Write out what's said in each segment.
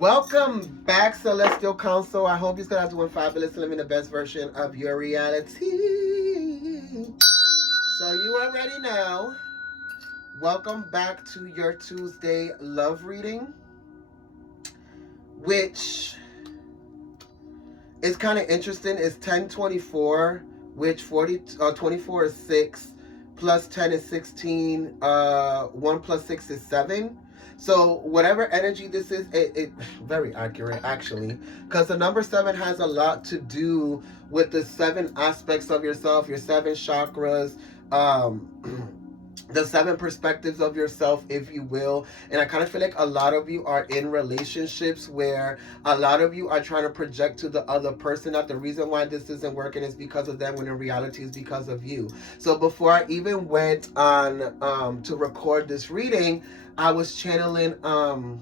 Welcome back, Celestial Council. I hope you guys are doing fabulous and living the best version of your reality. So you already know. Welcome back to your Tuesday love reading, which is kind of interesting. It's 1024, which 24 is 6, plus 10 is 16, 1 plus 6 is 7. So whatever energy this is, it very accurate actually, because the number 7 has a lot to do with the 7 aspects of yourself, your 7 chakras, the 7 perspectives of yourself, if you will. And I kind of feel like a lot of you are in relationships where a lot of you are trying to project to the other person that the reason why this isn't working is because of them, when in reality is because of you. So before I even went on to record this reading, I was channeling I'm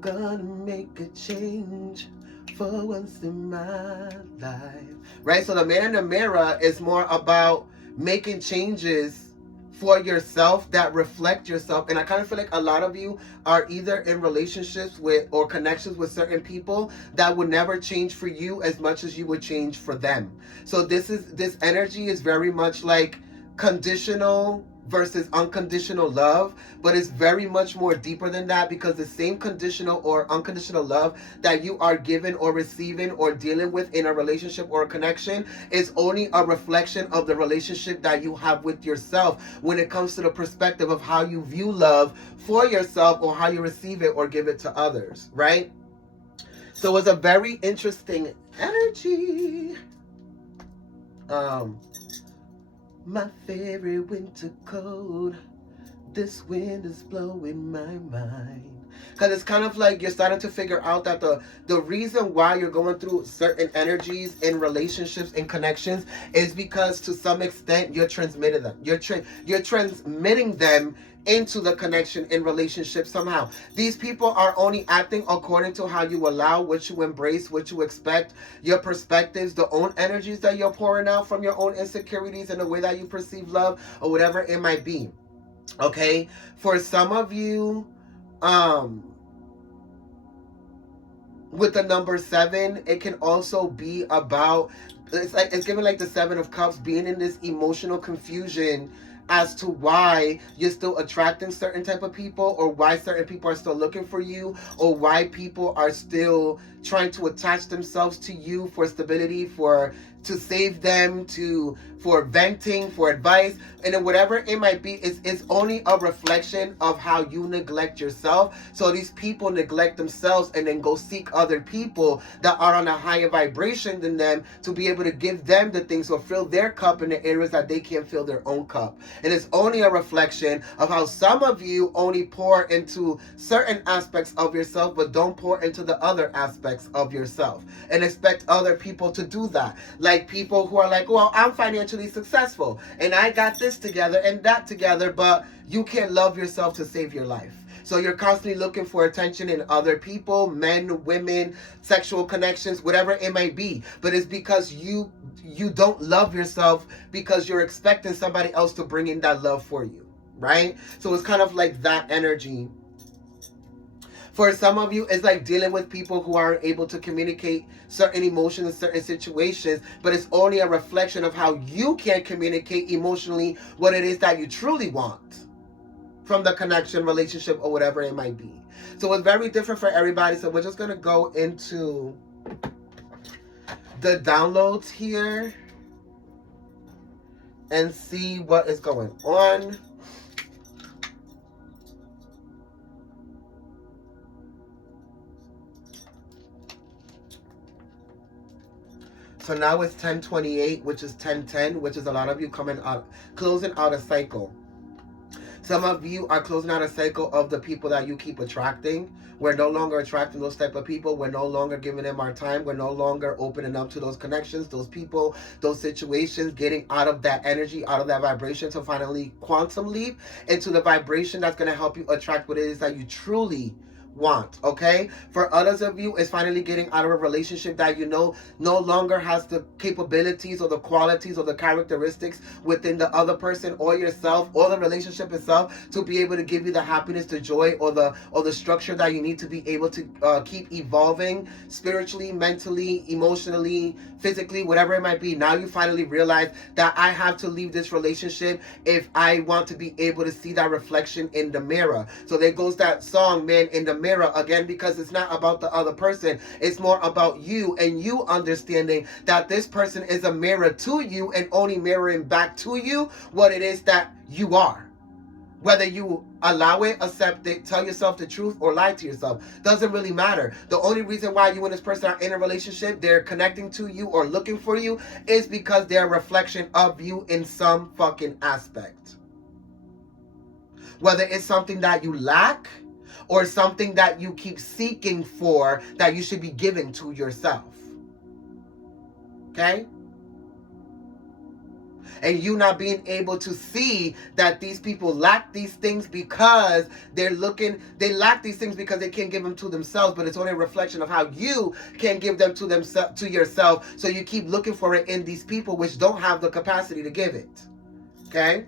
gonna make a change for once in my life, right? So the man in the mirror is more about making changes for yourself that reflect yourself. And I kind of feel like a lot of you are either in relationships with or connections with certain people that would never change for you as much as you would change for them. So this energy is very much like conditional versus unconditional love, but it's very much more deeper than that, because the same conditional or unconditional love that you are given or receiving or dealing with in a relationship or a connection is only a reflection of the relationship that you have with yourself when it comes to the perspective of how you view love for yourself or how you receive it or give it to others, right? So it's a very interesting energy. My favorite winter coat. This wind is blowing my mind. Because it's kind of like you're starting to figure out that the reason why you're going through certain energies in relationships and connections is because to some extent you're transmitting them. You're transmitting them into the connection in relationship somehow. These people are only acting according to how you allow, what you embrace, what you expect, your perspectives, the own energies that you're pouring out from your own insecurities and the way that you perceive love or whatever it might be. Okay? For some of you, with the number 7, it can also be about, it's given like the 7 of Cups, being in this emotional confusion as to why you're still attracting certain type of people, or why certain people are still looking for you, or why people are still trying to attach themselves to you for stability, to save them, for venting, for advice, and then whatever it might be, it's only a reflection of how you neglect yourself. So these people neglect themselves and then go seek other people that are on a higher vibration than them to be able to give them the things or fill their cup in the areas that they can't fill their own cup. And it's only a reflection of how some of you only pour into certain aspects of yourself, but don't pour into the other aspects of yourself and expect other people to do that. Like people who are like, well, I'm financially successful and I got this together and that together, but you can't love yourself to save your life. So you're constantly looking for attention in other people, men, women, sexual connections, whatever it might be. But it's because you don't love yourself, because you're expecting somebody else to bring in that love for you, right? So it's kind of like that energy. For some of you, it's like dealing with people who aren't able to communicate certain emotions in certain situations, but it's only a reflection of how you can't communicate emotionally what it is that you truly want from the connection, relationship, or whatever it might be. So it's very different for everybody. So we're just going to go into the downloads here and see what is going on. So now it's 1028, which is 1010, which is a lot of you closing out a cycle. Some of you are closing out a cycle of the people that you keep attracting. We're no longer attracting those type of people. We're no longer giving them our time. We're no longer opening up to those connections, those people, those situations, getting out of that energy, out of that vibration to finally quantum leap into the vibration that's going to help you attract what it is that you truly want, okay? For others of you, it's finally getting out of a relationship that you know no longer has the capabilities or the qualities or the characteristics within the other person or yourself or the relationship itself to be able to give you the happiness, the joy, or the structure that you need to be able to keep evolving spiritually, mentally, emotionally, physically, whatever it might be. Now you finally realize that I have to leave this relationship if I want to be able to see that reflection in the mirror. So there goes that song, Man in the Mirror, again, because it's not about the other person. It's more about you and you understanding that this person is a mirror to you and only mirroring back to you what it is that you are. Whether you allow it, accept it, tell yourself the truth, or lie to yourself, doesn't really matter. The only reason why you and this person are in a relationship, they're connecting to you or looking for you, is because they're a reflection of you in some fucking aspect. Whether it's something that you lack or something that you keep seeking for that you should be giving to yourself. Okay? And you not being able to see that these people lack these things because they lack these things because they can't give them to themselves, but it's only a reflection of how you can give them to yourself. So you keep looking for it in these people which don't have the capacity to give it. Okay?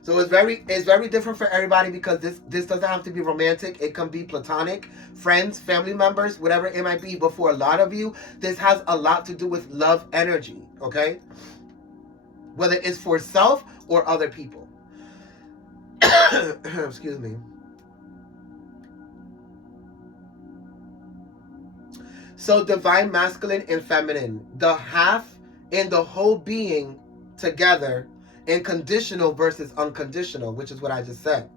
So it's very different for everybody because this doesn't have to be romantic. It can be platonic, friends, family members, whatever it might be. But for a lot of you, this has a lot to do with love energy, okay? Whether it's for self or other people. Excuse me. So divine masculine and feminine, the half and the whole being together, and conditional versus unconditional, which is what I just said.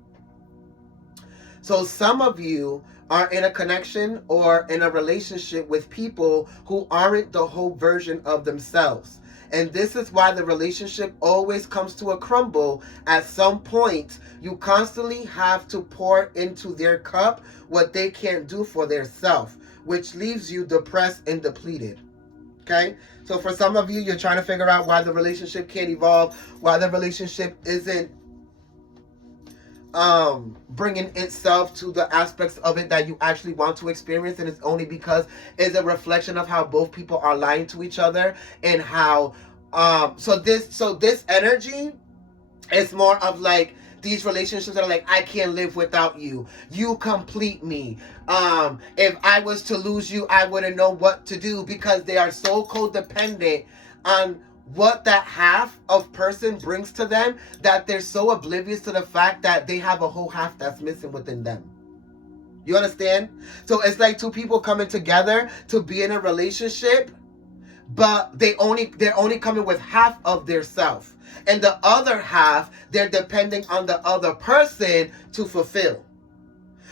So some of you are in a connection or in a relationship with people who aren't the whole version of themselves. And this is why the relationship always comes to a crumble. At some point, you constantly have to pour into their cup what they can't do for their self, which leaves you depressed and depleted. Okay? So for some of you, you're trying to figure out why the relationship can't evolve, why the relationship isn't bringing itself to the aspects of it that you actually want to experience, and it's only because it's a reflection of how both people are lying to each other and how so this energy is more of like these relationships that are like, I can't live without you. You complete me. If I was to lose you, I wouldn't know what to do, because they are so codependent on what that half of person brings to them that they're so oblivious to the fact that they have a whole half that's missing within them. You understand? So it's like two people coming together to be in a relationship, but they're only coming with half of their self. And the other half, they're depending on the other person to fulfill.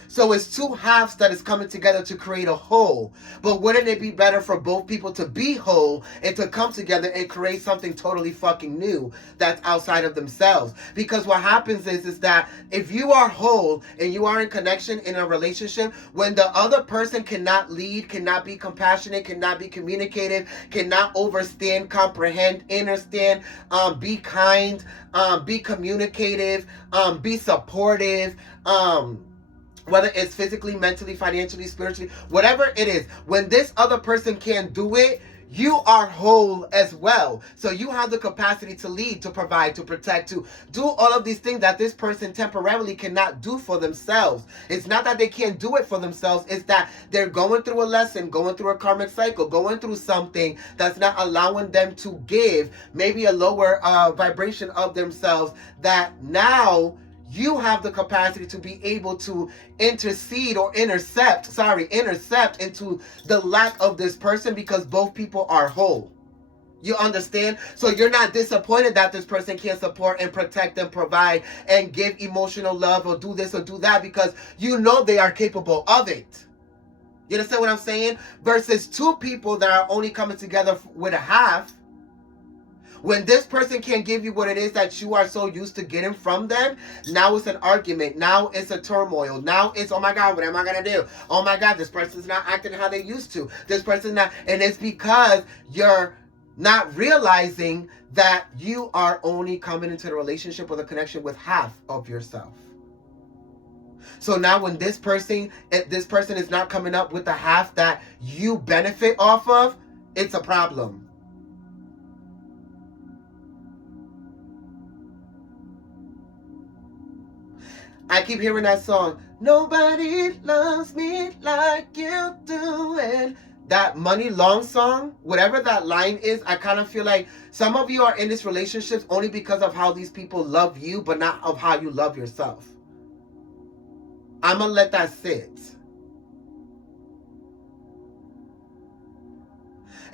So it's two halves that is coming together to create a whole. But wouldn't it be better for both people to be whole and to come together and create something totally fucking new that's outside of themselves? Because what happens is that if you are whole and you are in connection in a relationship, when the other person cannot lead, cannot be compassionate, cannot be communicative, cannot understand, comprehend, understand, be kind, be communicative, be supportive, whether it's physically, mentally, financially, spiritually, whatever it is, when this other person can't do it, you are whole as well. So you have the capacity to lead, to provide, to protect, to do all of these things that this person temporarily cannot do for themselves. It's not that they can't do it for themselves. It's that they're going through a lesson, going through a karmic cycle, going through something that's not allowing them to give maybe a lower vibration of themselves, that now you have the capacity to be able to intercede or intercept into the lack of this person, because both people are whole. You understand? So you're not disappointed that this person can't support and protect and provide and give emotional love or do this or do that, because you know they are capable of it. You understand what I'm saying? Versus two people that are only coming together with a half. When this person can't give you what it is that you are so used to getting from them, now it's an argument. Now it's a turmoil. Now it's, oh my God, what am I going to do? Oh my God, this person's not acting how they used to. This person's not. And it's because you're not realizing that you are only coming into the relationship with a connection with half of yourself. So now when this person is not coming up with the half that you benefit off of, it's a problem. I keep hearing that song, nobody loves me like you do, and that Money Long song, whatever that line is, I kind of feel like some of you are in this relationships only because of how these people love you, but not of how you love yourself. I'm gonna let that sit.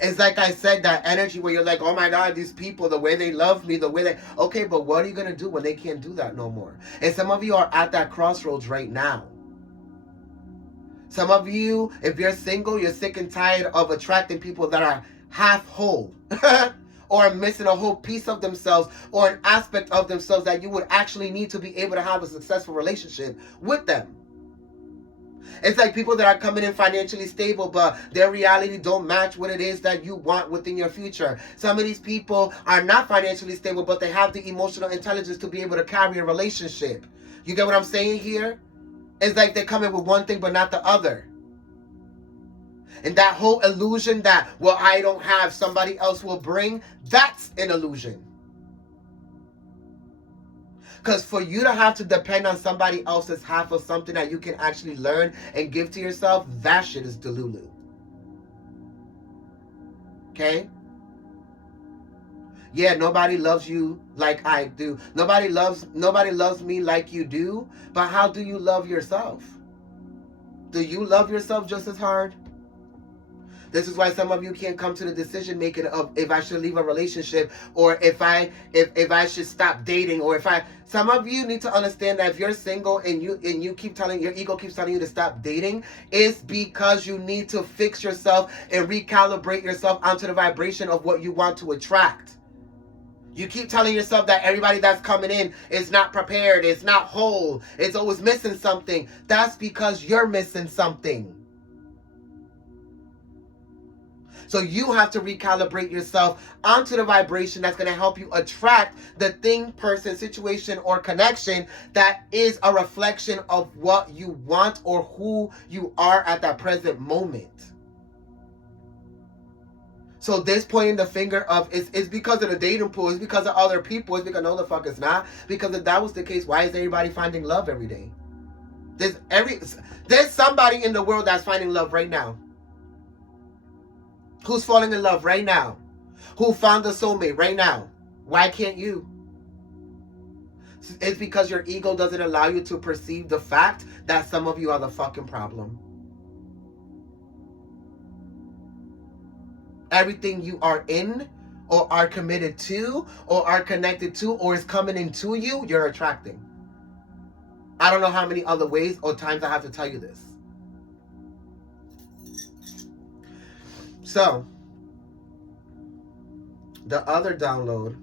It's like I said, that energy where you're like, oh my God, these people, the way they love me, the way they... Okay, but what are you going to do when they can't do that no more? And some of you are at that crossroads right now. Some of you, if you're single, you're sick and tired of attracting people that are half whole. Or missing a whole piece of themselves or an aspect of themselves that you would actually need to be able to have a successful relationship with them. It's like people that are coming in financially stable, but their reality don't match what it is that you want within your future. Some of these people are not financially stable, but they have the emotional intelligence to be able to carry a relationship. You get what I'm saying here? It's like they come in with one thing, but not the other. And that whole illusion that, well, I don't have, somebody else will bring, that's an illusion. Because for you to have to depend on somebody else's half of something that you can actually learn and give to yourself, that shit is delulu. Okay? Yeah, nobody loves you like I do. Nobody loves me like you do. But how do you love yourself? Do you love yourself just as hard? This is why some of you can't come to the decision making of if I should leave a relationship, or if I should stop dating, or some of you need to understand that if you're single and you keep telling, your ego keeps telling you to stop dating, it's because you need to fix yourself and recalibrate yourself onto the vibration of what you want to attract. You keep telling yourself that everybody that's coming in is not prepared, it's not whole, it's always missing something. That's because you're missing something. So you have to recalibrate yourself onto the vibration that's going to help you attract the thing, person, situation, or connection that is a reflection of what you want or who you are at that present moment. So this pointing the finger of it's because of the dating pool, it's because of other people, it's because no the fuck it's not. Because if that was the case, why is everybody finding love every day? There's somebody in the world that's finding love right now. Who's falling in love right now? Who found the soulmate right now? Why can't you? It's because your ego doesn't allow you to perceive the fact that some of you are the fucking problem. Everything you are in, or are committed to, or are connected to, or is coming into you, you're attracting. I don't know how many other ways or times I have to tell you this. So, the other download.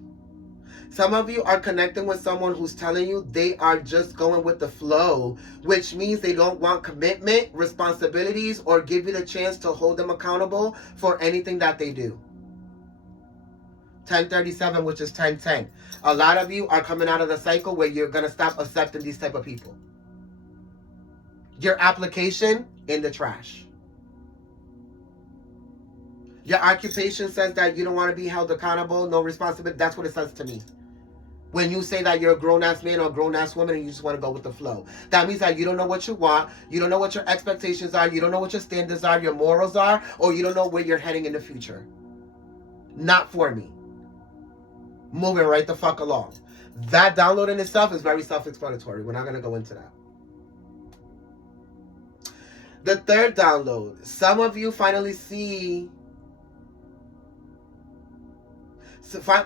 Some of you are connecting with someone who's telling you they are just going with the flow, which means they don't want commitment, responsibilities, or give you the chance to hold them accountable for anything that they do. 1037, which is 1010. A lot of you are coming out of the cycle where you're going to stop accepting these type of people. Your application in the trash. Your occupation says that you don't want to be held accountable, no responsibility. That's what it says to me. When you say that you're a grown-ass man or a grown-ass woman and you just want to go with the flow. That means that you don't know what you want, you don't know what your expectations are, you don't know what your standards are, your morals are, or you don't know where you're heading in the future. Not for me. Moving right the fuck along. That download in itself is very self-explanatory. We're not going to go into that. The third download. Some of you finally see...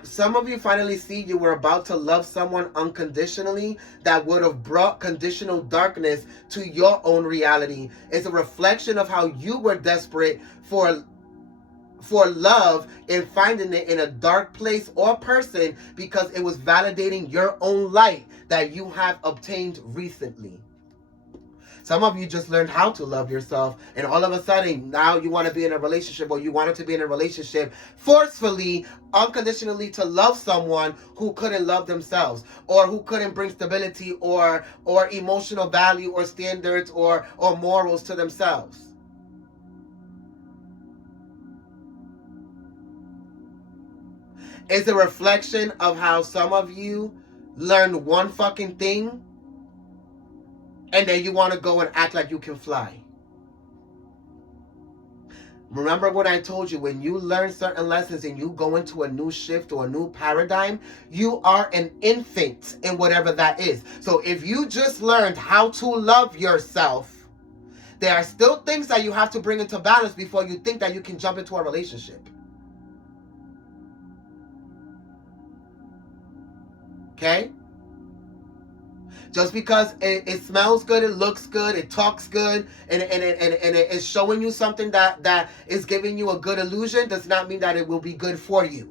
Some of you finally see you were about to love someone unconditionally that would have brought conditional darkness to your own reality. It's a reflection of how you were desperate for love and finding it in a dark place or person because it was validating your own light that you have obtained recently. Some of you just learned how to love yourself, and all of a sudden now you want to be in a relationship, or you wanted to be in a relationship forcefully, unconditionally, to love someone who couldn't love themselves, or who couldn't bring stability or emotional value or standards or morals to themselves. It's a reflection of how some of you learn one fucking thing and then you want to go and act like you can fly. Remember what I told you, when you learn certain lessons and you go into a new shift or a new paradigm, you are an infant in whatever that is. So if you just learned how to love yourself, there are still things that you have to bring into balance before you think that you can jump into a relationship. Okay? Just because it smells good, it looks good, it talks good, and it is showing you something that is giving you a good illusion, does not mean that it will be good for you.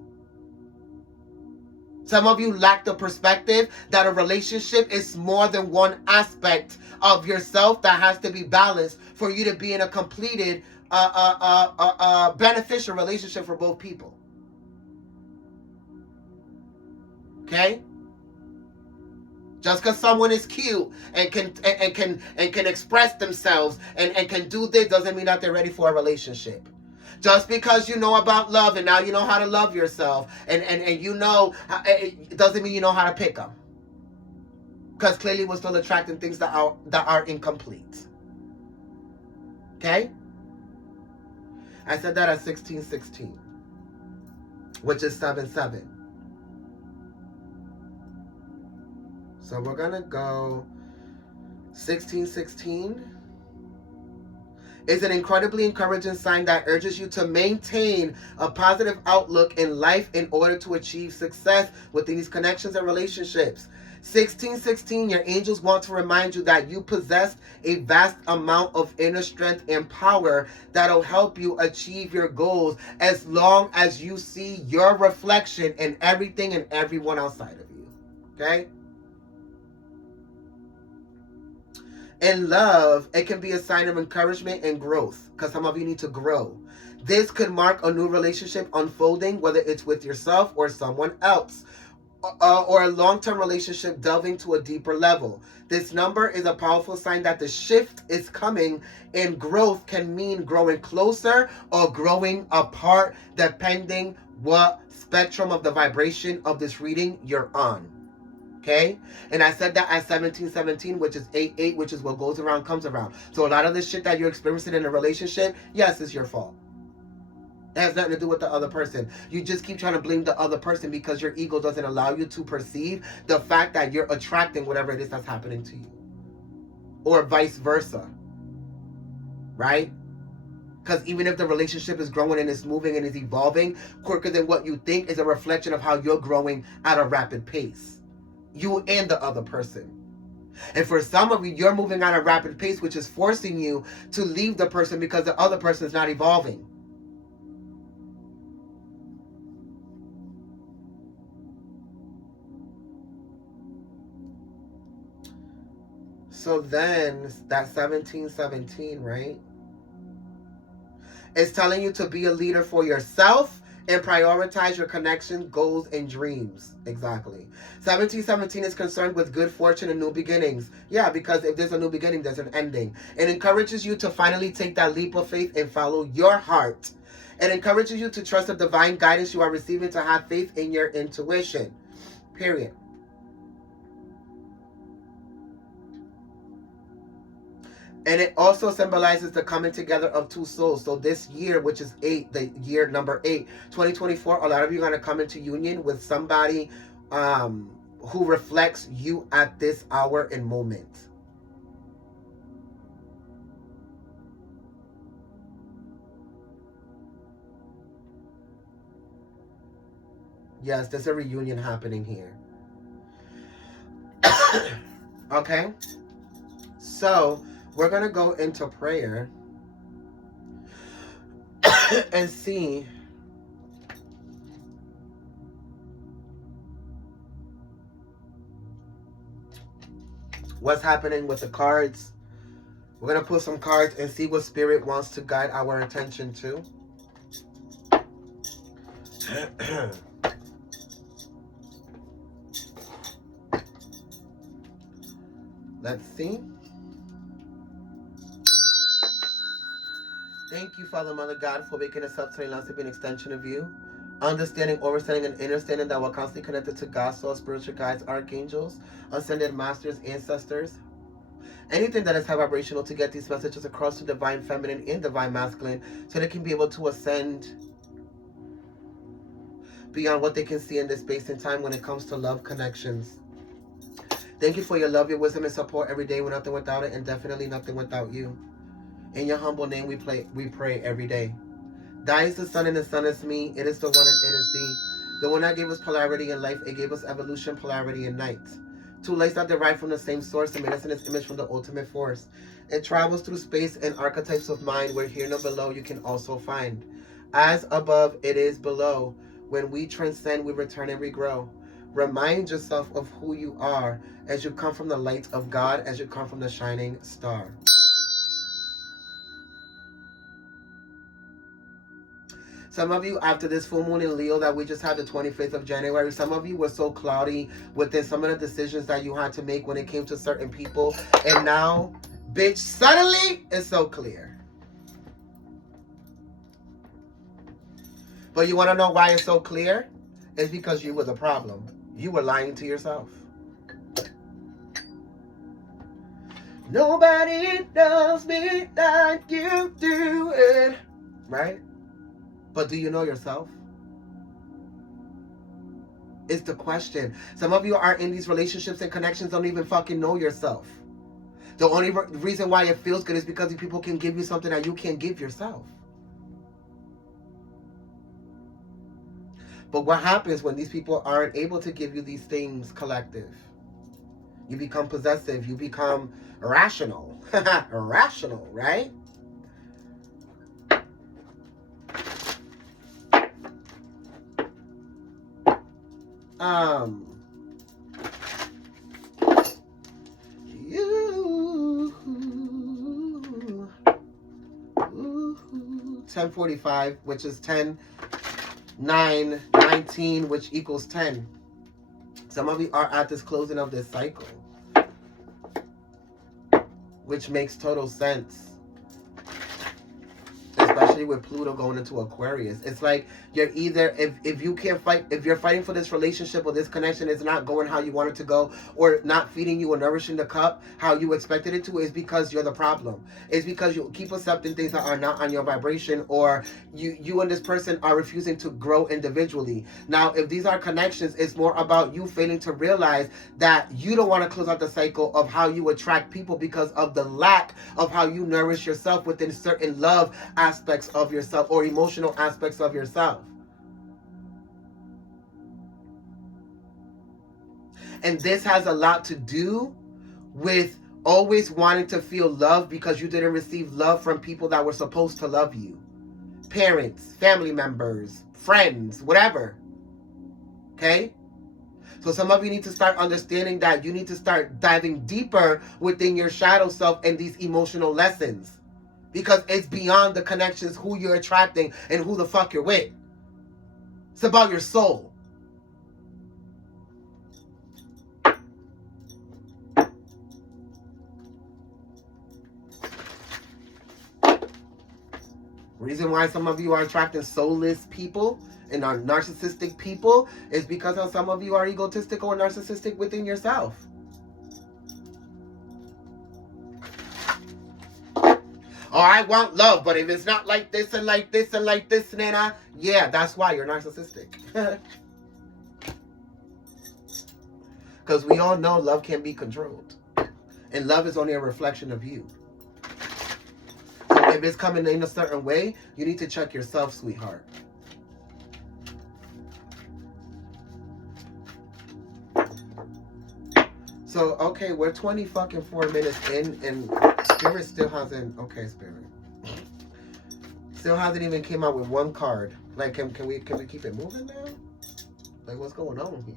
Some of you lack the perspective that a relationship is more than one aspect of yourself that has to be balanced for you to be in a completed, beneficial relationship for both people. Okay? Just because someone is cute and can express themselves and can do this doesn't mean that they're ready for a relationship. Just because you know about love and now you know how to love yourself and you know, it doesn't mean you know how to pick them. Because clearly we're still attracting things that are incomplete. Okay? I said that at 1616, which is 7-7. So we're going to go 1616 is an incredibly encouraging sign that urges you to maintain a positive outlook in life in order to achieve success within these connections and relationships. 1616, your angels want to remind you that you possess a vast amount of inner strength and power that'll help you achieve your goals as long as you see your reflection in everything and everyone outside of you. Okay? In love, it can be a sign of encouragement and growth, because some of you need to grow. This could mark a new relationship unfolding, whether it's with yourself or someone else, or a long-term relationship delving to a deeper level. This number is a powerful sign that the shift is coming, and growth can mean growing closer or growing apart, depending what spectrum of the vibration of this reading you're on. Okay? And I said that at 1717, which is 8-8, which is what goes around comes around. So a lot of this shit that you're experiencing in a relationship, yes, it's your fault. It has nothing to do with the other person. You just keep trying to blame the other person because your ego doesn't allow you to perceive the fact that you're attracting whatever it is that's happening to you. Or vice versa. Right? Because even if the relationship is growing and it's moving and it's evolving quicker than what you think, is a reflection of how you're growing at a rapid pace. You and the other person. And for some of you, you're moving at a rapid pace, which is forcing you to leave the person because the other person is not evolving. So then that 1717, right? It's telling you to be a leader for yourself and prioritize your connection, goals, and dreams. Exactly. 1717 is concerned with good fortune and new beginnings. Yeah, because if there's a new beginning, there's an ending. It encourages you to finally take that leap of faith and follow your heart. It encourages you to trust the divine guidance you are receiving, to have faith in your intuition. Period. And it also symbolizes the coming together of two souls. So this year, which is 8, the year number 8, 2024, a lot of you are going to come into union with somebody who reflects you at this hour and moment. Yes, there's a reunion happening here. Okay? So we're going to go into prayer and see what's happening with the cards We're going to pull some cards and see what spirit wants to guide our attention to. Let's see. Thank you, Father, Mother God, for waking us up today. Let us be an extension of you. Understanding, overstanding, and understanding that we're constantly connected to God, soul, spiritual guides, archangels, ascended masters, ancestors. Anything that is high vibrational to get these messages across to divine feminine and divine masculine so they can be able to ascend beyond what they can see in this space and time when it comes to love connections. Thank you for your love, your wisdom, and support every day. We're nothing without it, and definitely nothing without you. In your humble name we pray every day. Thy is the sun and the sun is me. It is the one and it is thee. The one that gave us polarity in life, it gave us evolution, polarity in night. Two lights that derive from the same source and made us in its image from the ultimate force. It travels through space and archetypes of mind where here no below you can also find. As above, it is below. When we transcend, we return and regrow. Remind yourself of who you are as you come from the light of God, as you come from the shining star. Some of you, after this full moon in Leo that we just had the 25th of January, some of you were so cloudy within some of the decisions that you had to make when it came to certain people. And now, bitch, suddenly it's so clear. But you want to know why it's so clear? It's because you were the problem. You were lying to yourself. Nobody knows me like you do it. Right? But do you know yourself? It's the question. Some of you are in these relationships and connections, don't even fucking know yourself. The only reason why it feels good is because people can give you something that you can't give yourself. But what happens when these people aren't able to give you these things collective? You become possessive. You become irrational. Irrational, right? You 10:45, which is 10, 9, 19, which equals 10. Some of you are at this closing of this cycle, which makes total sense. Especially with Pluto going into Aquarius. It's like you're either, if you can't fight, if you're fighting for this relationship or this connection is not going how you want it to go, or not feeding you or nourishing the cup how you expected it to, is because you're the problem. It's because you keep accepting things that are not on your vibration, or you and this person are refusing to grow individually. Now, if these are connections, it's more about you failing to realize that you don't want to close out the cycle of how you attract people because of the lack of how you nourish yourself within certain love aspects of yourself or emotional aspects of yourself. And this has a lot to do with always wanting to feel love because you didn't receive love from people that were supposed to love you. Parents, family members, friends, whatever. Okay? So some of you need to start understanding that you need to start diving deeper within your shadow self and these emotional lessons. Because it's beyond the connections, who you're attracting and who the fuck you're with. It's about your soul. Reason why some of you are attracting soulless people and are narcissistic people is because of some of you are egotistical or narcissistic within yourself. Oh, I want love, but if it's not like this and like this and like this, Nana, yeah, that's why you're narcissistic. Because we all know love can be controlled. And love is only a reflection of you. So if it's coming in a certain way, you need to check yourself, sweetheart. So, okay, we're 24 minutes in, and Spirit still hasn't... Okay, Spirit. Still hasn't even came out with one card. Like, can we keep it moving now? Like, what's going on here?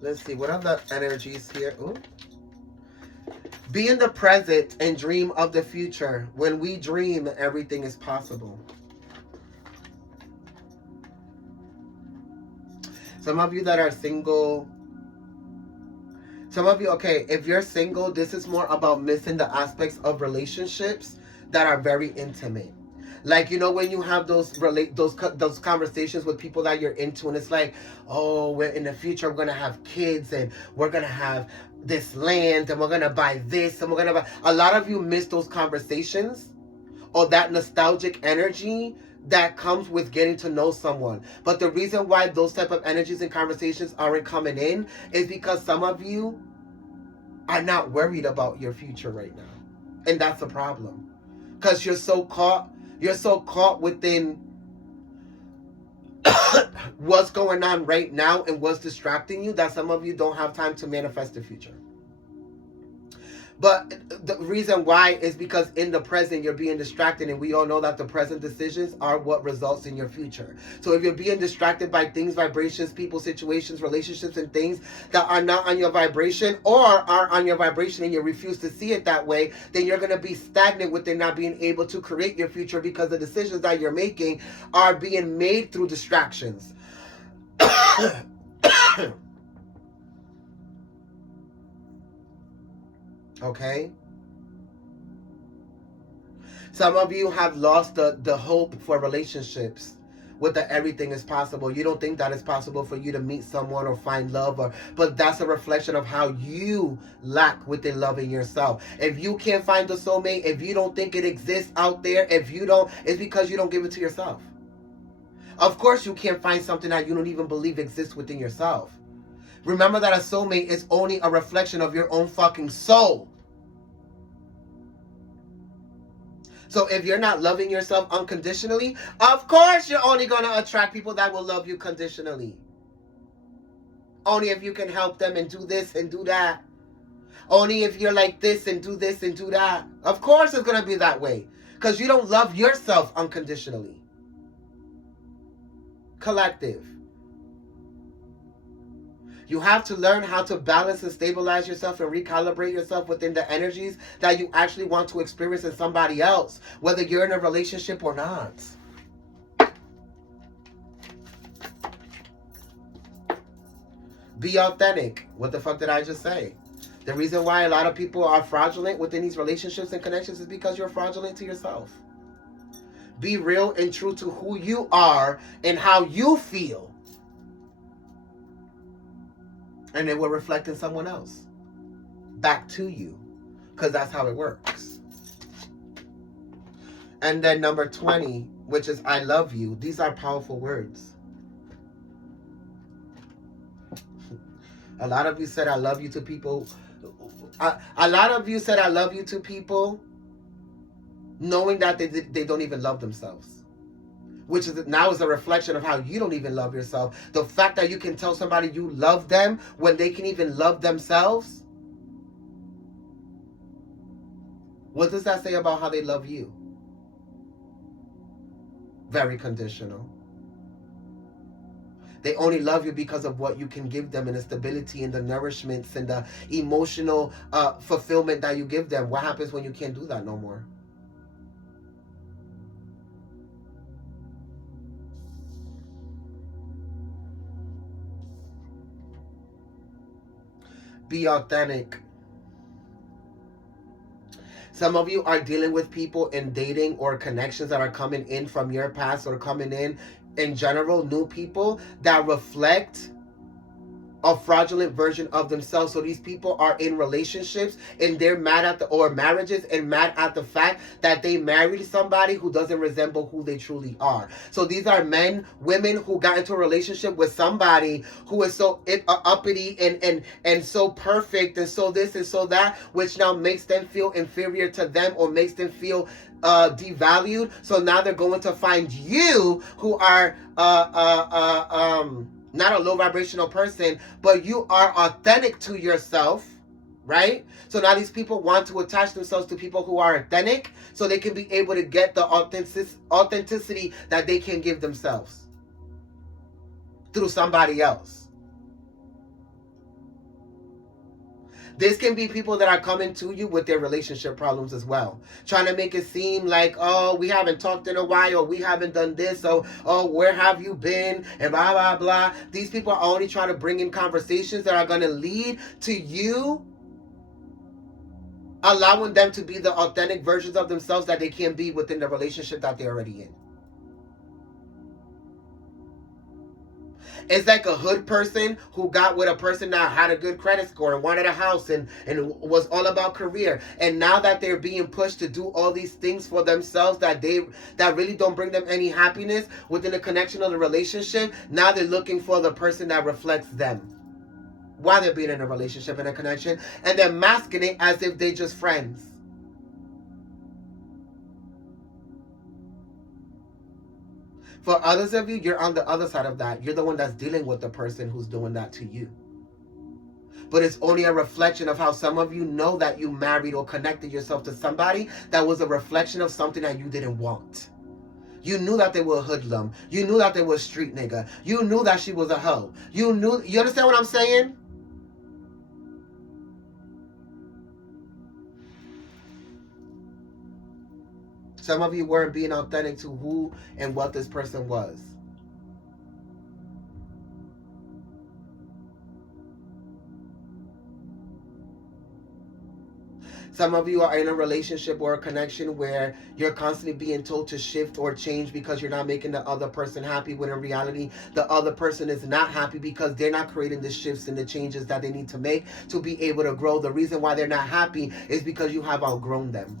Let's see, what other energies here? Ooh. Be in the present and dream of the future. When we dream, everything is possible. Some of you that are single, some of you, okay, if you're single, this is more about missing the aspects of relationships that are very intimate. Like, you know, when you have those conversations with people that you're into, and it's like, oh, we're in the future, we're gonna have kids, and we're gonna have this land, and we're gonna buy this, and we're gonna buy. A lot of you miss those conversations, or that nostalgic energy that comes with getting to know someone. But the reason why those type of energies and conversations aren't coming in is because some of you are not worried about your future right now, and that's a problem. Because you're so caught within what's going on right now and what's distracting you that some of you don't have time to manifest the future. But the reason why is because in the present you're being distracted, and we all know that the present decisions are what results in your future. So if you're being distracted by things, vibrations, people, situations, relationships, and things that are not on your vibration, or are on your vibration and you refuse to see it that way, then you're going to be stagnant within not being able to create your future, because the decisions that you're making are being made through distractions. Okay? Some of you have lost the hope for relationships with the everything is possible. You don't think that it's possible for you to meet someone or find love, but that's a reflection of how you lack within loving yourself. If you can't find the soulmate, if you don't think it exists out there, it's because you don't give it to yourself. Of course you can't find something that you don't even believe exists within yourself. Remember that a soulmate is only a reflection of your own fucking soul. So if you're not loving yourself unconditionally, of course you're only going to attract people that will love you conditionally. Only if you can help them and do this and do that. Only if you're like this and do this and do that. Of course it's going to be that way. Because you don't love yourself unconditionally. Collective. You have to learn how to balance and stabilize yourself and recalibrate yourself within the energies that you actually want to experience in somebody else, whether you're in a relationship or not. Be authentic. What the fuck did I just say? The reason why a lot of people are fraudulent within these relationships and connections is because you're fraudulent to yourself. Be real and true to who you are and how you feel. And it will reflect in someone else. Back to you. Because that's how it works. And then number 20, which is I love you. These are powerful words. A lot of you said I love you to people. A lot of you said I love you to people knowing that they don't even love themselves. Which is now is a reflection of how you don't even love yourself. The fact that you can tell somebody you love them when they can even love themselves. What does that say about how they love you? Very conditional. They only love you because of what you can give them, and the stability and the nourishments and the emotional fulfillment that you give them. What happens when you can't do that no more? Be authentic. Some of you are dealing with people in dating or connections that are coming in from your past or coming in general, new people that reflect a fraudulent version of themselves. So these people are in relationships and they're mad at or marriages and mad at the fact that they married somebody who doesn't resemble who they truly are. So these are men, women who got into a relationship with somebody who is so uppity and so perfect and so this and so that, which now makes them feel inferior to them or makes them feel devalued. So now they're going to find you who are not a low vibrational person, but you are authentic to yourself, right? So now these people want to attach themselves to people who are authentic so they can be able to get the authenticity that they can give themselves through somebody else. This can be people that are coming to you with their relationship problems as well. Trying to make it seem like, oh, we haven't talked in a while, or we haven't done this, so, oh, where have you been, and blah, blah, blah. These people are only trying to bring in conversations that are going to lead to you allowing them to be the authentic versions of themselves that they can be within the relationship that they're already in. It's like a hood person who got with a person that had a good credit score and wanted a house and was all about career. And now that they're being pushed to do all these things for themselves that really don't bring them any happiness within the connection of the relationship, now they're looking for the person that reflects them while they're being in a relationship and a connection, and they're masking it as if they're just friends. For others of you, you're on the other side of that. You're the one that's dealing with the person who's doing that to you. But it's only a reflection of how some of you know that you married or connected yourself to somebody that was a reflection of something that you didn't want. You knew that they were a hoodlum. You knew that they were a street nigga. You knew that she was a hoe. You understand what I'm saying? Some of you weren't being authentic to who and what this person was. Some of you are in a relationship or a connection where you're constantly being told to shift or change because you're not making the other person happy, when in reality, the other person is not happy because they're not creating the shifts and the changes that they need to make to be able to grow. The reason why they're not happy is because you have outgrown them.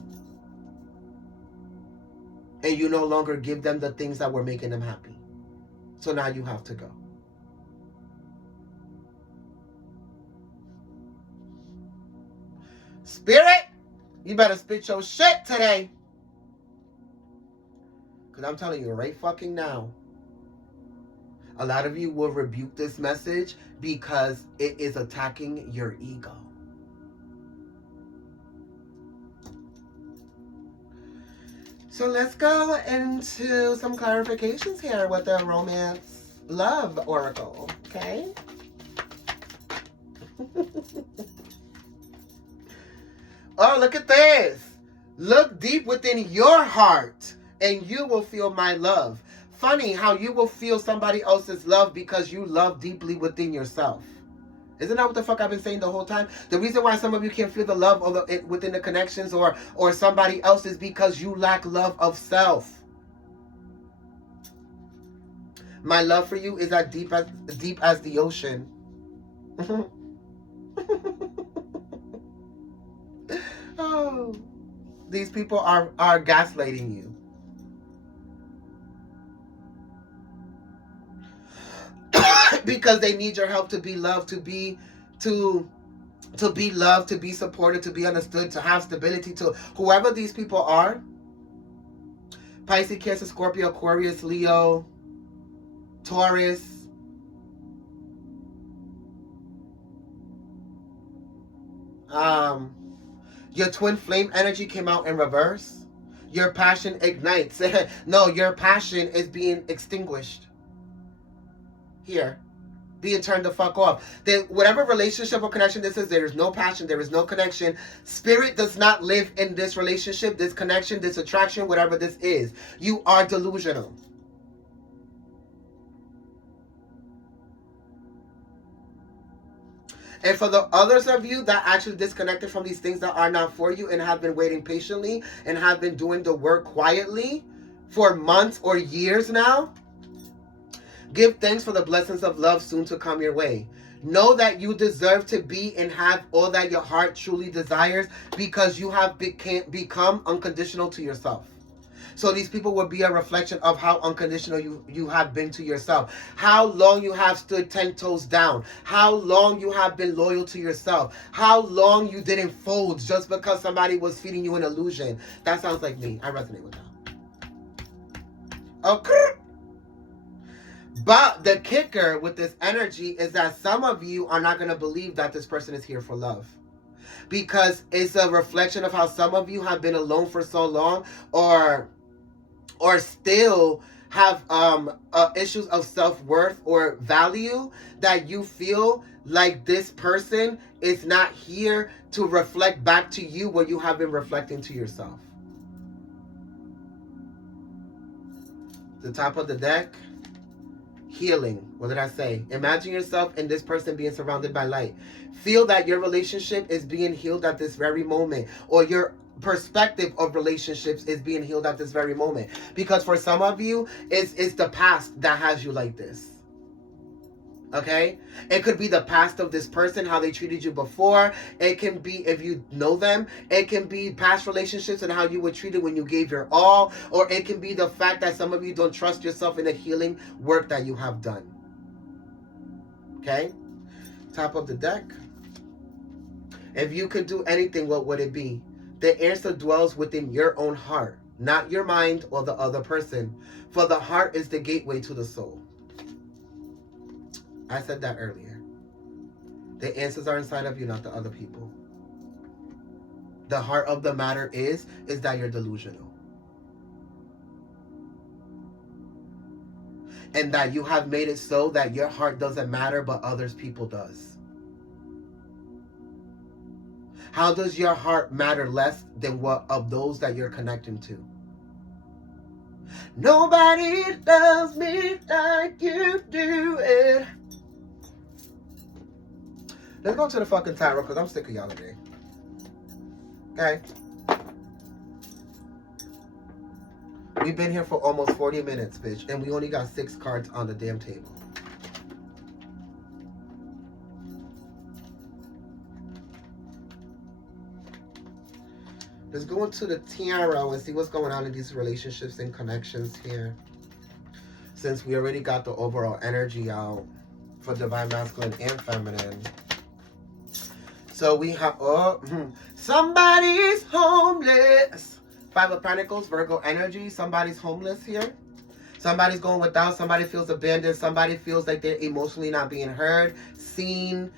And you no longer give them the things that were making them happy. So now you have to go. Spirit, you better spit your shit today. Because I'm telling you right fucking now, a lot of you will rebuke this message because it is attacking your ego. So let's go into some clarifications here with the romance love oracle, okay? Oh, look at this. Look deep within your heart and you will feel my love. Funny how you will feel somebody else's love because you love deeply within yourself. Isn't that what the fuck I've been saying the whole time? The reason why some of you can't feel the love within the connections or somebody else is because you lack love of self. My love for you is as deep as the ocean. Oh, these people are gaslighting you. Because they need your help to be loved, to be loved, to be supported, to be understood, to have stability, to whoever these people are. Pisces, Cancer, Scorpio, Aquarius, Leo, Taurus. Your twin flame energy came out in reverse. Your passion ignites. No, your passion is being extinguished. Here. Being turned the fuck off. Whatever relationship or connection this is, there is no passion, there is no connection. Spirit does not live in this relationship, this connection, this attraction, whatever this is. You are delusional. And for the others of you that actually disconnected from these things that are not for you and have been waiting patiently and have been doing the work quietly for months or years now, give thanks for the blessings of love soon to come your way. Know that you deserve to be and have all that your heart truly desires because you have become unconditional to yourself. So these people will be a reflection of how unconditional you have been to yourself. How long you have stood 10 toes down. How long you have been loyal to yourself. How long you didn't fold just because somebody was feeding you an illusion. That sounds like me. I resonate with that. Okay. But the kicker with this energy is that some of you are not going to believe that this person is here for love. Because it's a reflection of how some of you have been alone for so long or still have issues of self-worth or value that you feel like this person It's not here to reflect back to you what you have been reflecting to yourself. The top of the deck, healing. What did I say? Imagine yourself and this person being surrounded by light. Feel that your relationship is being healed at this very moment, or your perspective of relationships is being healed at this very moment. Because for some of you, it's the past that has you like this. Okay? It could be the past of this person, how they treated you before. It can be, if you know them, it can be past relationships and how you were treated when you gave your all. Or it can be the fact that some of you don't trust yourself in the healing work that you have done. Okay? Top of the deck. If you could do anything, what would it be? The answer dwells within your own heart, not your mind or the other person. For the heart is the gateway to the soul. I said that earlier. The answers are inside of you, not the other people. The heart of the matter is that you're delusional. And that you have made it so that your heart doesn't matter, but others people does. How does your heart matter less than what of those that you're connecting to? Nobody loves me like you do it. Let's go to the fucking tarot because I'm sick of y'all today. Okay. We've been here for almost 40 minutes, bitch, and we only got 6 cards on the damn table. Let's go into the tarot and see what's going on in these relationships and connections here. Since we already got the overall energy out for divine masculine and feminine. So we have, somebody's homeless. 5 of Pentacles, Virgo energy. Somebody's homeless here. Somebody's going without. Somebody feels abandoned. Somebody feels like they're emotionally not being heard, seen,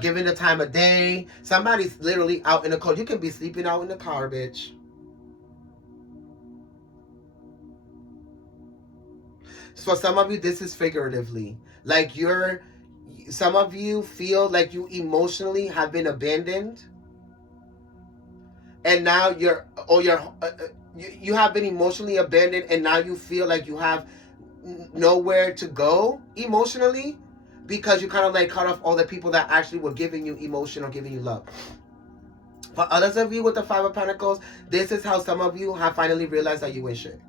given the time of day. Somebody's literally out in the cold. You can be sleeping out in the car, bitch. So for some of you, this is figuratively. Like some of you feel like you emotionally have been abandoned. And now you have been emotionally abandoned, and now you feel like you have nowhere to go emotionally because you kind of like cut off all the people that actually were giving you emotion or giving you love. For others of you with the 5 of Pentacles, this is how some of you have finally realized that you ain't shit.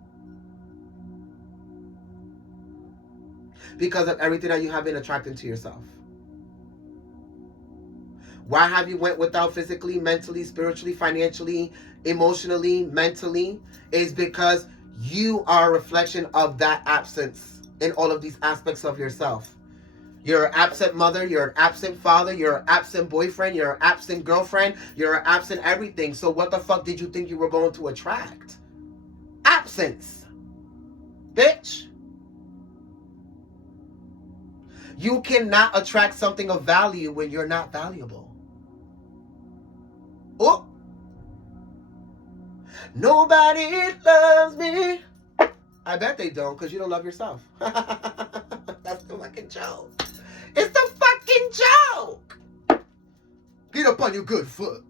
Because of everything that you have been attracting to yourself. Why have you went without physically, mentally, spiritually, financially, emotionally, mentally? Is because you are a reflection of that absence in all of these aspects of yourself. You're an absent mother, you're an absent father, you're an absent boyfriend, you're an absent girlfriend, you're an absent everything. So what the fuck did you think you were going to attract? Absence. Bitch. You cannot attract something of value when you're not valuable. Oh, nobody loves me. I bet they don't, because you don't love yourself. That's the fucking joke. It's the fucking joke. Get up on your good foot.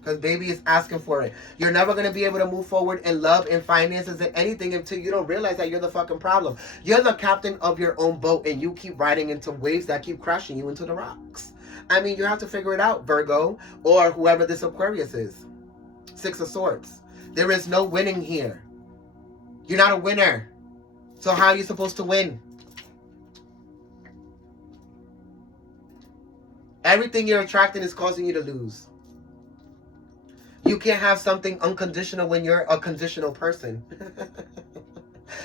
Because baby is asking for it. You're never going to be able to move forward in love and finances and anything until you don't realize that you're the fucking problem. You're the captain of your own boat, and you keep riding into waves that keep crashing you into the rocks. I mean, you have to figure it out, Virgo, or whoever this Aquarius is. 6 of Swords. There is no winning here. You're not a winner. So how are you supposed to win? Everything you're attracting is causing you to lose. You can't have something unconditional when you're a conditional person.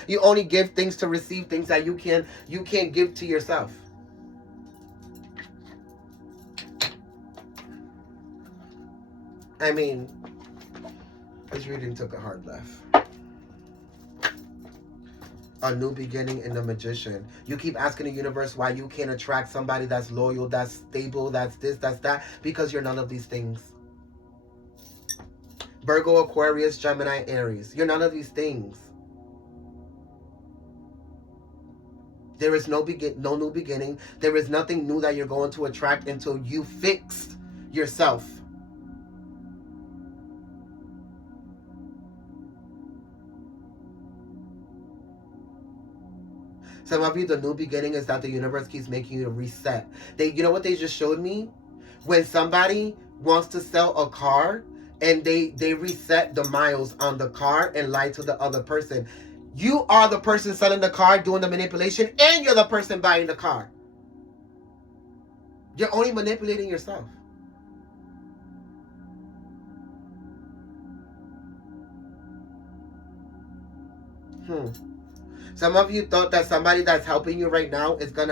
You only give things to receive things that you can't give to yourself. I mean, this reading took a hard left. A new beginning in the Magician. You keep asking the universe why you can't attract somebody that's loyal, that's stable, that's this, that's that, because you're none of these things. Virgo, Aquarius, Gemini, Aries. You're none of these things. There is no new beginning. There is nothing new that you're going to attract until you fix yourself. Some of you, the new beginning is that the universe keeps making you to reset. You know what they just showed me? When somebody wants to sell a car and they reset the miles on the car and lie to the other person. You are the person selling the car, doing the manipulation, and you're the person buying the car. You're only manipulating yourself. Some of you thought that somebody that's helping you right now is going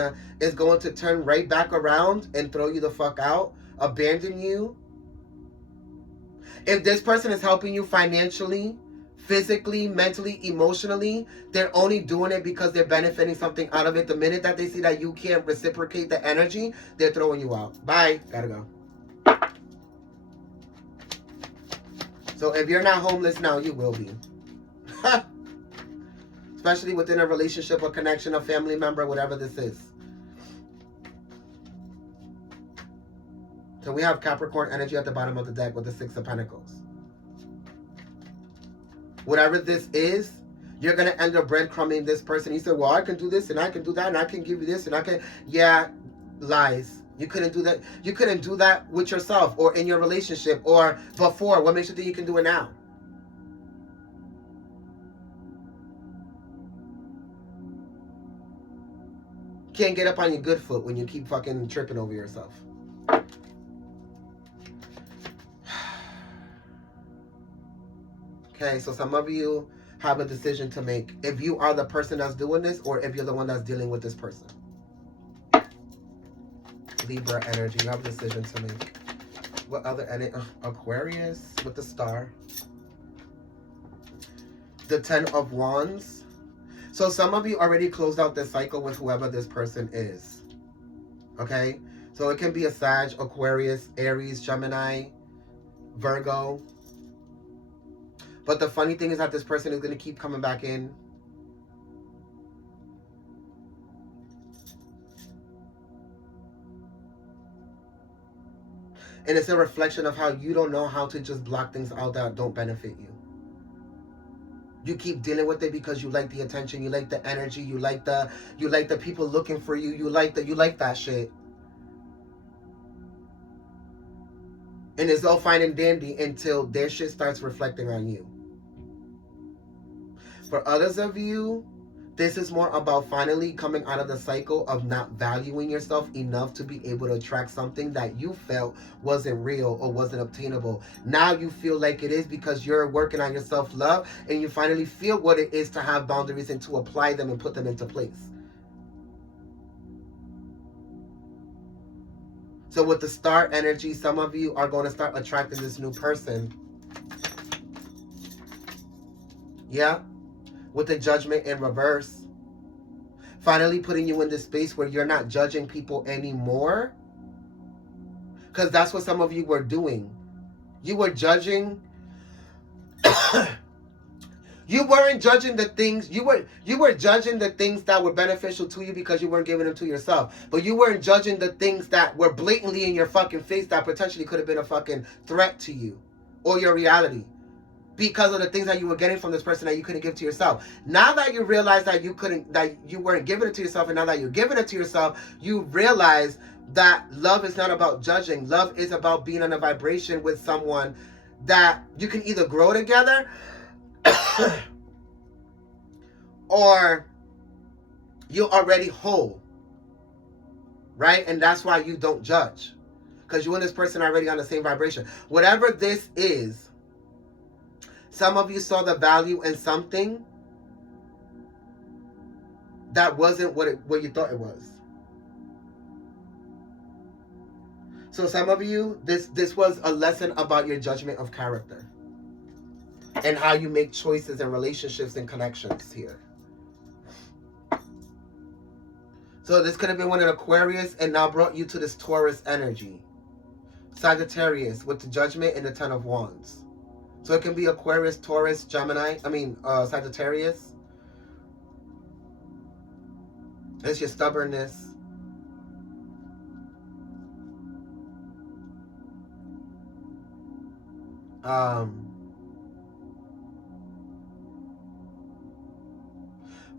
to turn right back around and throw you the fuck out, abandon you. If this person is helping you financially, physically, mentally, emotionally, they're only doing it because they're benefiting something out of it. The minute that they see that you can't reciprocate the energy, they're throwing you out. Bye. Gotta go. So if you're not homeless now, you will be. Especially within a relationship, a connection, a family member, whatever this is. So we have Capricorn energy at the bottom of the deck with the Six of Pentacles. Whatever this is, you're going to end up breadcrumbing this person. You said, well, I can do this and I can do that and I can give you this and I can... Yeah, lies. You couldn't do that. You couldn't do that with yourself or in your relationship or before. What makes you think you can do it now? Can't get up on your good foot when you keep fucking tripping over yourself. Okay, so some of you have a decision to make. If you are the person that's doing this or if you're the one that's dealing with this person. Libra energy, you have a decision to make. What other energy? Aquarius with the star. The Ten of Wands. So some of you already closed out this cycle with whoever this person is. Okay? So it can be a Sag, Aquarius, Aries, Gemini, Virgo. But the funny thing is that this person is going to keep coming back in. And it's a reflection of how you don't know how to just block things out that don't benefit you. You keep dealing with it because you like the attention, you like the energy, you like the people looking for you, you like that shit. And it's all fine and dandy until their shit starts reflecting on you. For others of you, this is more about finally coming out of the cycle of not valuing yourself enough to be able to attract something that you felt wasn't real or wasn't obtainable. Now you feel like it is because you're working on your self-love and you finally feel what it is to have boundaries and to apply them and put them into place. So with the star energy, some of you are going to start attracting this new person. Yeah. With the Judgment in reverse. Finally putting you in this space where you're not judging people anymore. Because that's what some of you were doing. You were judging. You weren't judging the things. You were judging the things that were beneficial to you because you weren't giving them to yourself. But you weren't judging the things that were blatantly in your fucking face that potentially could have been a fucking threat to you or your reality. Because of the things that you were getting from this person that you couldn't give to yourself. Now that you realize that you weren't giving it to yourself, and now that you're giving it to yourself, you realize that love is not about judging. Love is about being on a vibration with someone that you can either grow together or you're already whole. Right? And that's why you don't judge. Because you and this person are already on the same vibration. Whatever this is, some of you saw the value in something that wasn't what you thought it was. So some of you, this was a lesson about your judgment of character and how you make choices and relationships and connections here. So this could have been one in Aquarius and now brought you to this Taurus energy. Sagittarius with the Judgment and the Ten of Wands. So it can be Aquarius, Taurus, Gemini, Sagittarius. It's your stubbornness.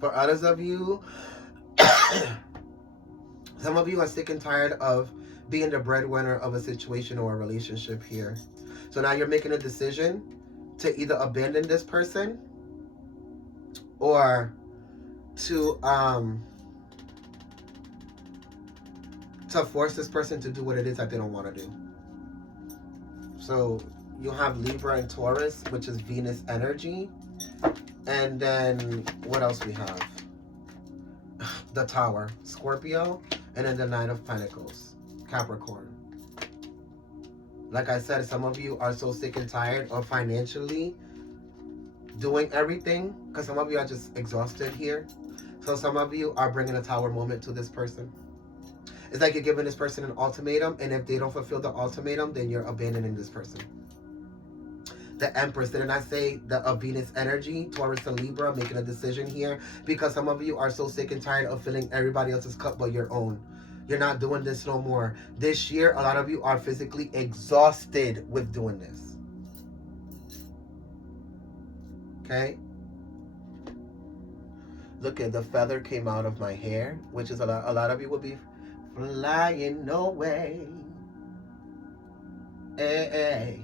For others of you, some of you are sick and tired of being the breadwinner of a situation or a relationship here. So now you're making a decision to either abandon this person or to force this person to do what it is that they don't want to do. So you have Libra and Taurus, which is Venus energy. And then what else we have? The Tower, Scorpio, and then the Knight of Pentacles, Capricorn. Like I said, some of you are so sick and tired of financially doing everything, because some of you are just exhausted here. So some of you are bringing a Tower moment to this person. It's like you're giving this person an ultimatum, and if they don't fulfill the ultimatum, then you're abandoning this person. The Empress, didn't I say the Venus energy, Taurus and Libra, making a decision here? Because some of you are so sick and tired of filling everybody else's cup but your own. You're not doing this no more. This year, a lot of you are physically exhausted with doing this. Okay? Look at the feather came out of my hair, which is a lot of you will be flying away. Hey.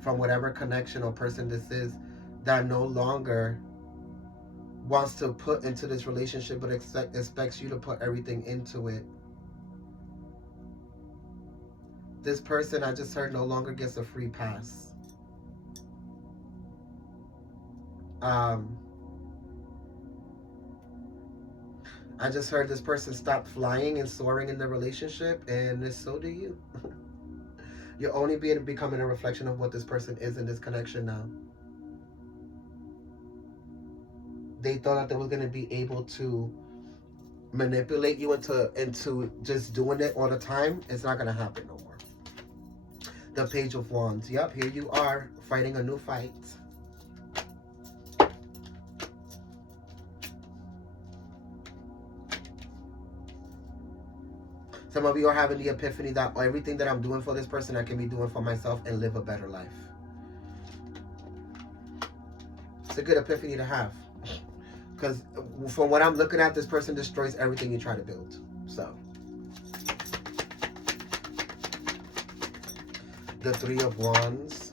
From whatever connection or person this is that no longer wants to put into this relationship but expects you to put everything into it. This person, I just heard, no longer gets a free pass. I just heard this person stop flying and soaring in the relationship, and so do you. You're only becoming a reflection of what this person is in this connection now. They thought that they were going to be able to manipulate you into just doing it all the time. It's not going to happen no more. The Page of Wands. Yep, here you are fighting a new fight. Some of you are having the epiphany that everything that I'm doing for this person, I can be doing for myself and live a better life. It's a good epiphany to have. Because from what I'm looking at, this person destroys everything you try to build. So. The Three of Wands.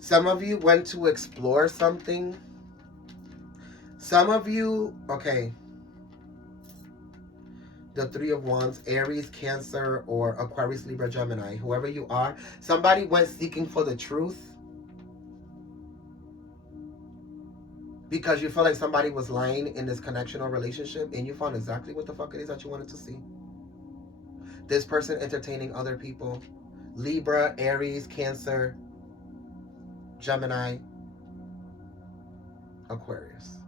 Some of you went to explore something. Some of you, okay. The Three of Wands, Aries, Cancer, or Aquarius, Libra, Gemini, whoever you are, somebody went seeking for the truth because you felt like somebody was lying in this connection or relationship, and you found exactly what the fuck it is that you wanted to see. This person entertaining other people. Libra, Aries, Cancer, Gemini, Aquarius.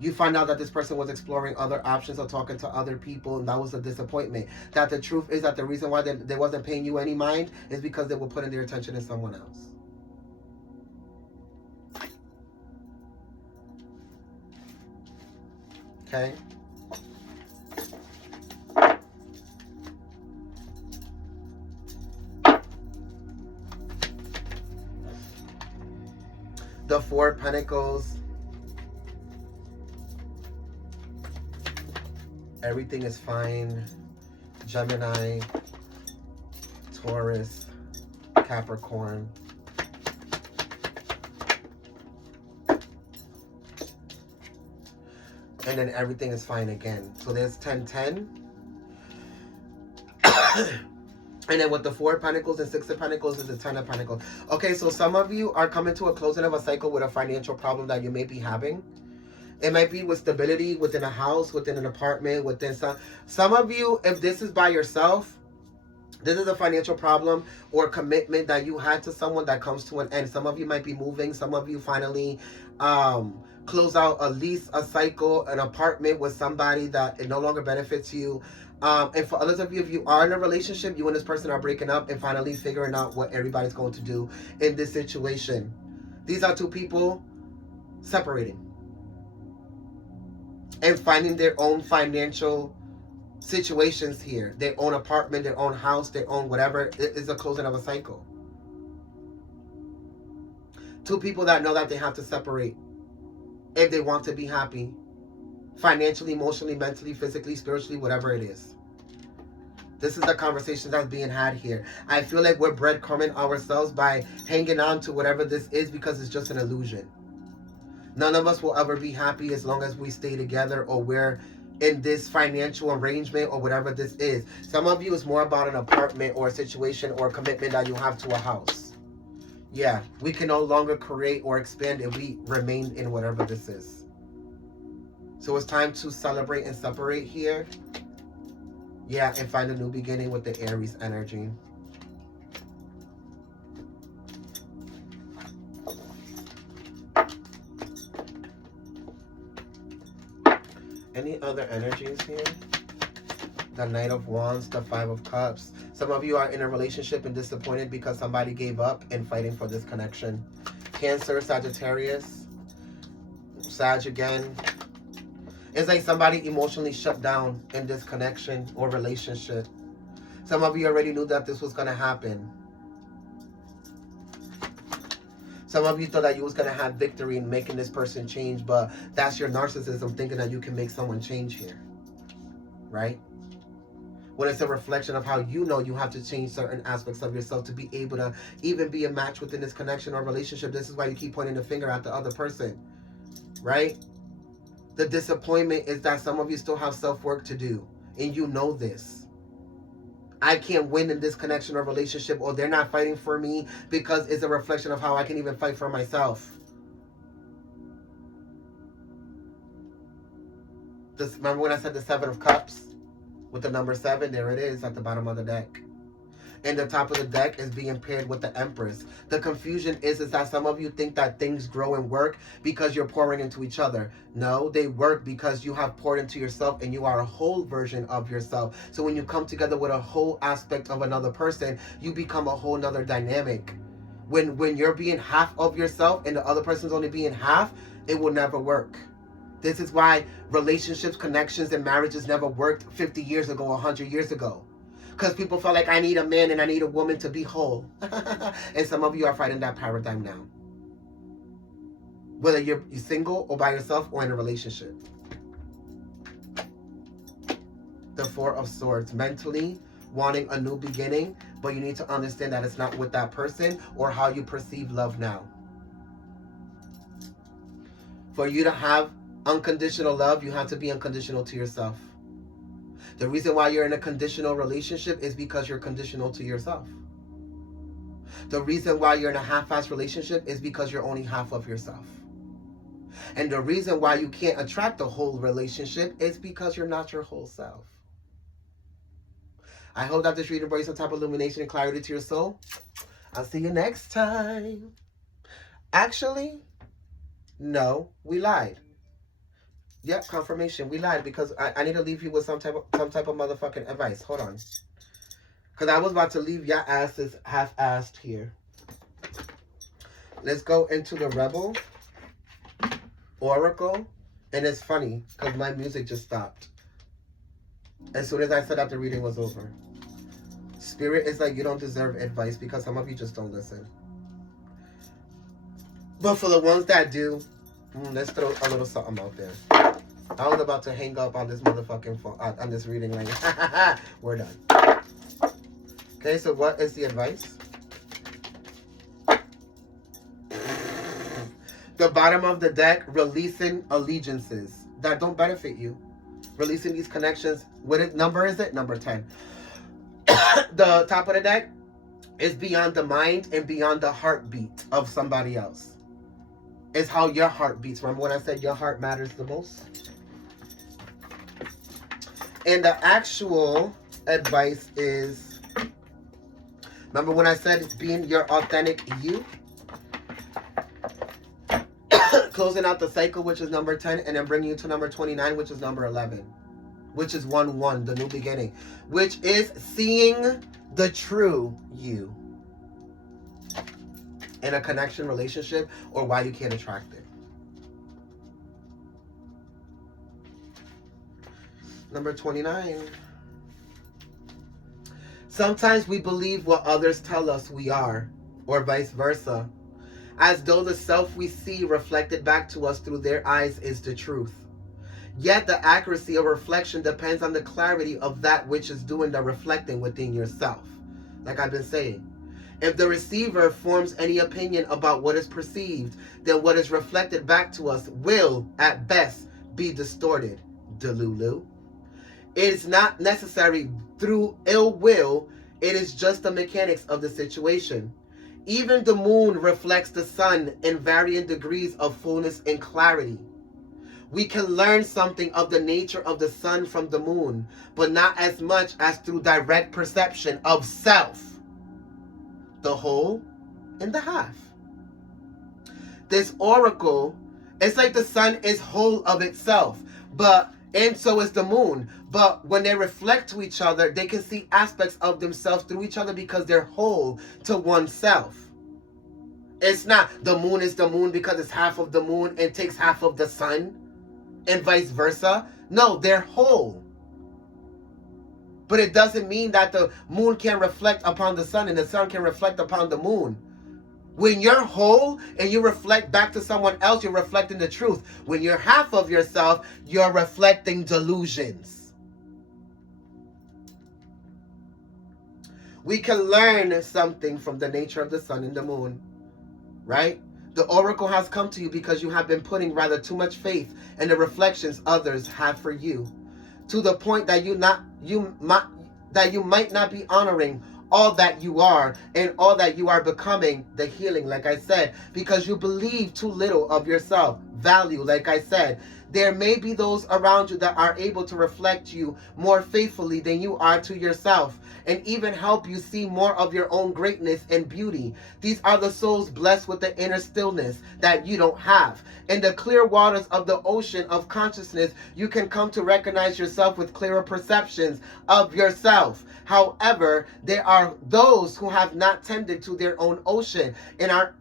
You find out that this person was exploring other options or talking to other people, and that was a disappointment. That the truth is that the reason why they wasn't paying you any mind is because they were putting their attention in someone else. Okay? The Four of Pentacles. Everything is fine. Gemini, Taurus, Capricorn. And then everything is fine again. So there's 10-10. And then with the Four of Pentacles and Six of Pentacles is the Ten of Pentacles. Okay, so some of you are coming to a closing of a cycle with a financial problem that you may be having. It might be with stability within a house, within an apartment, within some of you, if this is by yourself, this is a financial problem or commitment that you had to someone that comes to an end. Some of you might be moving. Some of you finally close out a lease, a cycle, an apartment with somebody that it no longer benefits you. And for others of you, if you are in a relationship, you and this person are breaking up and finally figuring out what everybody's going to do in this situation. These are two people separating and finding their own financial situations here. Their own apartment, their own house, their own whatever. It is a closing of a cycle. Two people that know that they have to separate if they want to be happy. Financially, emotionally, mentally, physically, spiritually, whatever it is. This is the conversation that's being had here. I feel like we're breadcrumbing ourselves by hanging on to whatever this is because it's just an illusion. None of us will ever be happy as long as we stay together or we're in this financial arrangement or whatever this is. Some of you, it's more about an apartment or a situation or a commitment that you have to a house. Yeah, we can no longer create or expand if we remain in whatever this is. So it's time to celebrate and separate here. Yeah, and find a new beginning with the Aries energy. Any other energies here? The Knight of Wands, the Five of Cups. Some of you are in a relationship and disappointed because somebody gave up and fighting for this connection. Cancer, Sagittarius, Sag again. It's like somebody emotionally shut down in this connection or relationship. Some of you already knew that this was going to happen. Some of you thought that you was going to have victory in making this person change, but that's your narcissism thinking that you can make someone change here. Right? When it's a reflection of how you know you have to change certain aspects of yourself to be able to even be a match within this connection or relationship. This is why you keep pointing the finger at the other person. Right? The disappointment is that some of you still have self-work to do. And you know this. I can't win in this connection or relationship, or they're not fighting for me because it's a reflection of how I can even fight for myself. Remember when I said the Seven of Cups? With the number 7, there it is at the bottom of the deck. And the top of the deck is being paired with the Empress. The confusion is that some of you think that things grow and work because you're pouring into each other. No, they work because you have poured into yourself and you are a whole version of yourself. So when you come together with a whole aspect of another person, you become a whole nother dynamic. When you're being half of yourself and the other person's only being half, it will never work. This is why relationships, connections, and marriages never worked 50 years ago, 100 years ago. Because people felt like I need a man and I need a woman to be whole. And some of you are fighting that paradigm now. Whether you're single or by yourself or in a relationship. The Four of Swords. Mentally wanting a new beginning, but you need to understand that it's not with that person or how you perceive love now. For you to have unconditional love, you have to be unconditional to yourself. The reason why you're in a conditional relationship is because you're conditional to yourself. The reason why you're in a half-assed relationship is because you're only half of yourself. And the reason why you can't attract a whole relationship is because you're not your whole self. I hope that this reading brings some type of illumination and clarity to your soul. I'll see you next time. Actually, no, we lied. Yep, confirmation. We lied because I need to leave you with some type of motherfucking advice. Hold on. Because I was about to leave your asses half-assed here. Let's go into the Rebel Oracle. And it's funny because my music just stopped as soon as I said that the reading was over. Spirit is like, you don't deserve advice because some of you just don't listen. But for the ones that do, let's throw a little something out there. I was about to hang up on this motherfucking phone, on this reading like, we're done. Okay, so what is the advice? The bottom of the deck, releasing allegiances that don't benefit you. Releasing these connections. What number is it? Number 10. The top of the deck is beyond the mind and beyond the heartbeat of somebody else. It's how your heart beats. Remember when I said your heart matters the most? And the actual advice is, remember when I said being your authentic you? Because closing out the cycle, which is number 10, and then bringing you to number 29, which is number 11, which is 1-1, the new beginning, which is seeing the true you in a connection, relationship, or why you can't attract it. Number 29. Sometimes we believe what others tell us we are, or vice versa, as though the self we see reflected back to us through their eyes is the truth. Yet the accuracy of reflection depends on the clarity of that which is doing the reflecting within yourself. Like I've been saying, if the receiver forms any opinion about what is perceived, then what is reflected back to us will, at best, be distorted. Delulu. It is not necessary through ill will, it is just the mechanics of the situation. Even the moon reflects the sun in varying degrees of fullness and clarity. We can learn something of the nature of the sun from the moon, but not as much as through direct perception of self, the whole and the half. This oracle, it's like the sun is whole of itself, and so is the moon. But when they reflect to each other, they can see aspects of themselves through each other because they're whole to oneself. It's not the moon is the moon because it's half of the moon and takes half of the sun, and vice versa. No, they're whole. But it doesn't mean that the moon can reflect upon the sun and the sun can reflect upon the moon. When you're whole and you reflect back to someone else, you're reflecting the truth. When you're half of yourself, you're reflecting delusions. We can learn something from the nature of the sun and the moon, right? The oracle has come to you because you have been putting rather too much faith in the reflections others have for you, to the point that you might not be honoring all that you are and all that you are becoming, the healing, like I said, because you believe too little of yourself. Value, like I said. There may be those around you that are able to reflect you more faithfully than you are to yourself, and even help you see more of your own greatness and beauty. These are the souls blessed with the inner stillness that you don't have. In the clear waters of the ocean of consciousness, you can come to recognize yourself with clearer perceptions of yourself. However, there are those who have not tended to their own ocean and are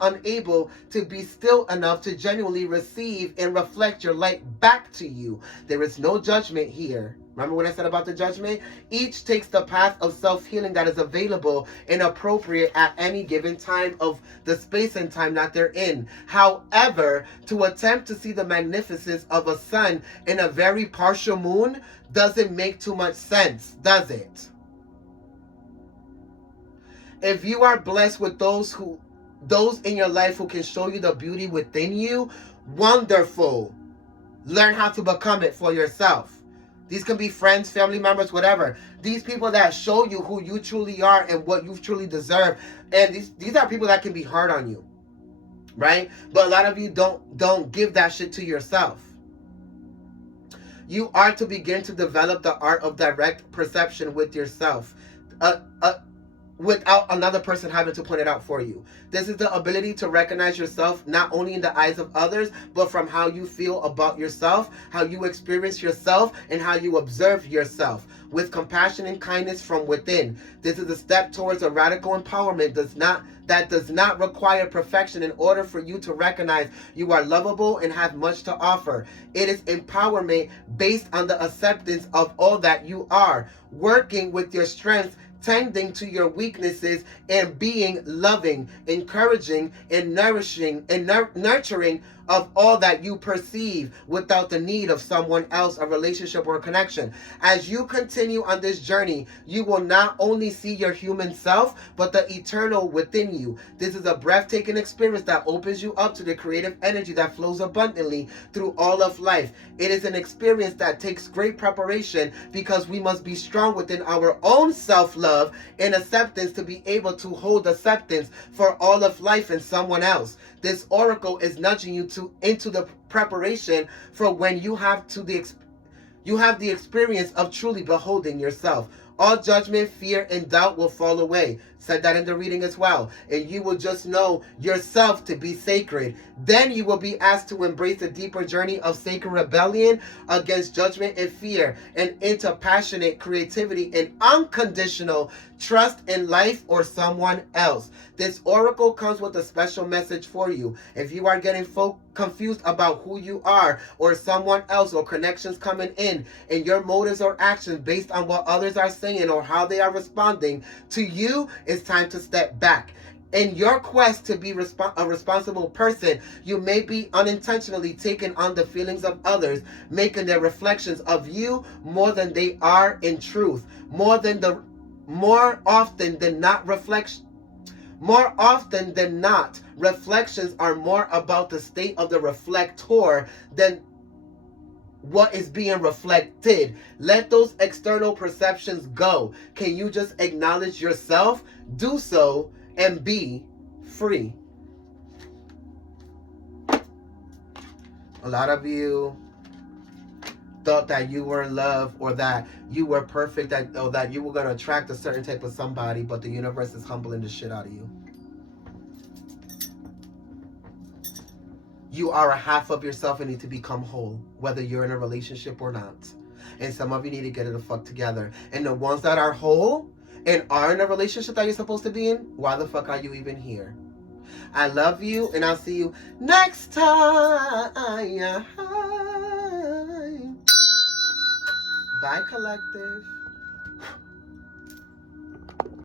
unable to be still enough to genuinely receive and reflect your light back to you. There is no judgment here. Remember what I said about the judgment? Each takes the path of self-healing that is available and appropriate at any given time of the space and time that they're in. However, to attempt to see the magnificence of a sun in a very partial moon doesn't make too much sense, does it? If you are blessed with those in your life who can show you the beauty within you, wonderful. Learn how to become it for yourself. These can be friends, family members, whatever. These people that show you who you truly are and what you truly deserve. And these are people that can be hard on you, right? But a lot of you don't give that shit to yourself. You are to begin to develop the art of direct perception with yourself. Without another person having to point it out for you. This is the ability to recognize yourself not only in the eyes of others, but from how you feel about yourself, how you experience yourself, and how you observe yourself, with compassion and kindness from within. This is a step towards a radical empowerment that does not require perfection in order for you to recognize you are lovable and have much to offer. It is empowerment based on the acceptance of all that you are, working with your strengths, tending to your weaknesses, and being loving, encouraging, and nourishing and nurturing of all that you perceive without the need of someone else, a relationship, or a connection. As you continue on this journey, you will not only see your human self, but the eternal within you. This is a breathtaking experience that opens you up to the creative energy that flows abundantly through all of life. It is an experience that takes great preparation because we must be strong within our own self-love and acceptance to be able to hold acceptance for all of life and someone else. This oracle is nudging you into the preparation for when you have the experience of truly beholding yourself. All judgment, fear, and doubt will fall away. Said that in the reading as well. And you will just know yourself to be sacred. Then you will be asked to embrace a deeper journey of sacred rebellion against judgment and fear, and into passionate creativity and unconditional trust in life or someone else. This oracle comes with a special message for you. If you are getting confused about who you are or someone else, or connections coming in, and your motives or actions based on what others are saying or how they are responding to you, it's time to step back. In your quest to be a responsible person, you may be unintentionally taking on the feelings of others, making their reflections of you more than they are in truth. More often than not, reflections are more about the state of the reflector than what is being reflected. Let those external perceptions go. Can you just acknowledge yourself? Do so and be free. A lot of you thought that you were in love, or that you were perfect, or that you were going to attract a certain type of somebody, but the universe is humbling the shit out of you. You are a half of yourself and need to become whole, whether you're in a relationship or not. And some of you need to get it the fuck together. And the ones that are whole and are in a relationship that you're supposed to be in, why the fuck are you even here? I love you, and I'll see you next time. Bye, collective.